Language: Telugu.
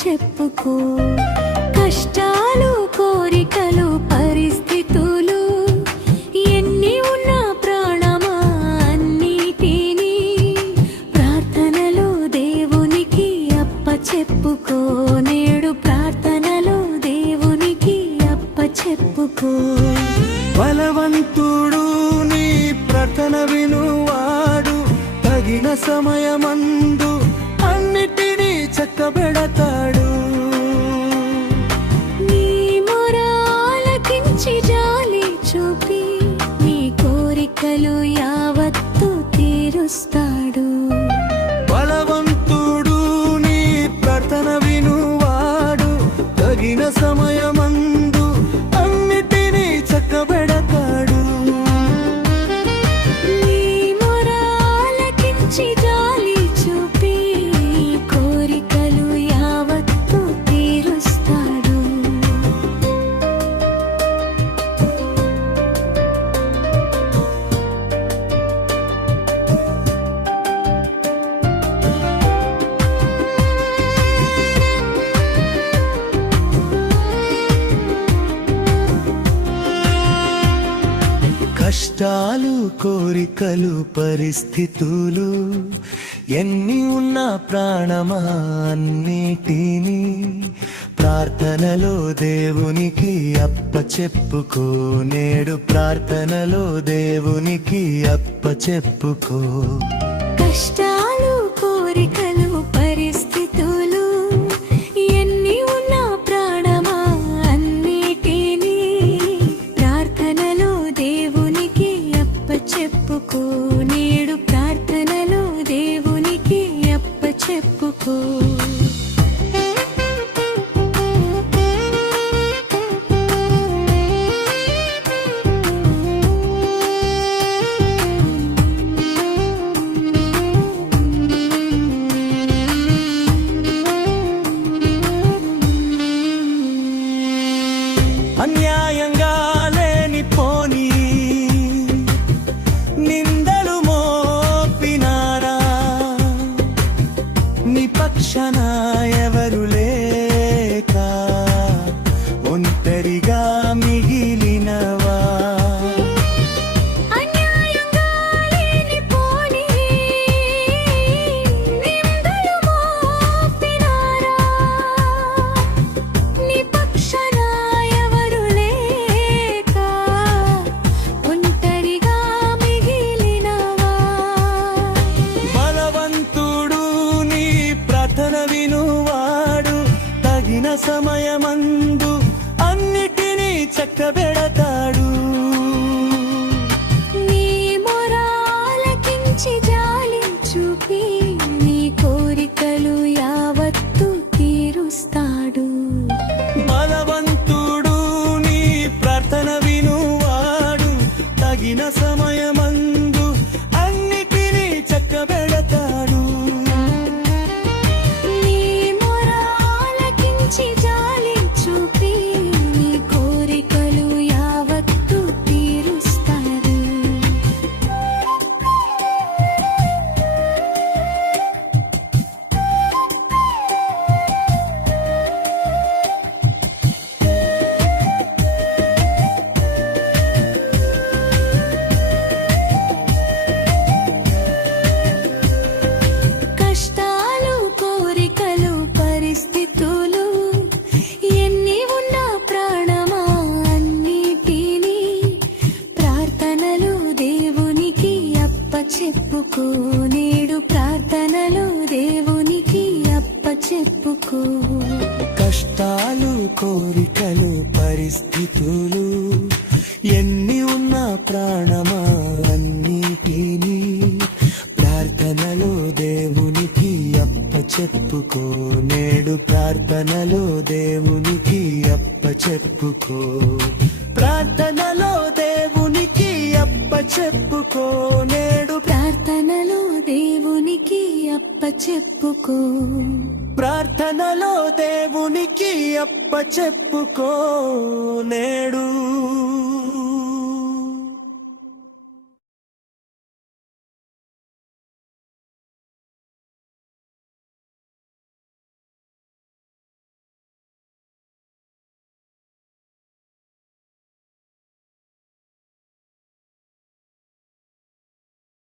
చెప్పుకో. కష్టాలు కోరికలు పరిస్థితులు ఎన్ని ఉన్నా ప్రాణమా అన్నిటినీ ప్రార్థనలో దేవునికి అప్పచెప్పుకో. నేడు ప్రార్థనలో దేవునికి అప్పచెప్పుకో. బలవంతుడు నీ ప్రార్థన వినువాడు, తగిన సమయమందు అన్నిటినీ చక్కబెడతాడు. నీ మొర ఆలకించి జాలి చూపి నీ కోరికలు యావత్తు తీరుస్తాడు. బలవంతుడు నీ ప్రార్థన వినువాడు, తగిన సమయమందు అన్నిటినీ చక్కబెడతాడు. నీ మొర ఆలకించి జాలి చూపి నీ కోరికలు యావత్తు తీరుస్తాడు. కష్టాలు కోరికలు పరిస్థితులు ఎన్ని ఉన్నా ప్రాణమా అన్నిటినీ ప్రార్థనలో దేవునికి అప్పచెప్పుకో. నేడు ప్రార్థనలో దేవునికి అప్పచెప్పుకో. కష్టాలు కోరికలు పరిస్థితులు ఎన్ని ఉన్నా ప్రాణమా అన్నిటినీ ప్రార్థనలో దేవునికి అప్పచెప్పుకో. నేడు ప్రార్థనలో దేవునికి అప్పచెప్పుకో. అన్యాయంగా లేనిపోని నిందలు మోపినారా, నీ పక్షాన ఎవరు లేక ఒంటరిగా మిగిలినవా. అన్యాయంగా లేనిపోని నిందలు మోపినారా, నీ పక్షాన ఎవరు లేక ఒంటరిగా మిగిలినవా. బలవంతుడు నీ ప్రార్థన వినువాడు, తగిన సమయమందు అన్నిటినీ చక్కబెడతాడు. నీ మొర ఆలకించి జాలి చూపి నీ కోరికలు యావత్తు తీరుస్తాడు. బలవంతుడు నీ ప్రార్థన వినువాడు, తగిన సమయమందు అన్నిటినీ చక్కబెడతాడు. నీ మొర ఆలకించి జాలి చూపి నీ కోరికలు యావత్తు తీరుస్తాడు. కష్టాలు కోరికలు పరిస్థితులు ఎన్ని ఉన్నా ప్రాణమా అన్నిటినీ ప్రార్థనలో దేవునికి అప్పచెప్పుకో. నేడు ప్రార్థనలో దేవునికి అప్పచెప్పుకో. కష్టాలు కోరికలు పరిస్థితులు ఎన్ని ఉన్నా ప్రాణమా అన్నిటినీ ప్రార్థనలో దేవునికి అప్పచెప్పుకో. నేడు ప్రార్థనలో దేవునికి అప్పచెప్పుకో. ప్రార్థనలో దేవునికి అప్పచెప్పుకో. నేడు ప్రార్థనలో దేవునికి అప్పచెప్పుకో. ప్రార్థనలో దేవునికి అప్పచెప్పుకో. నేడు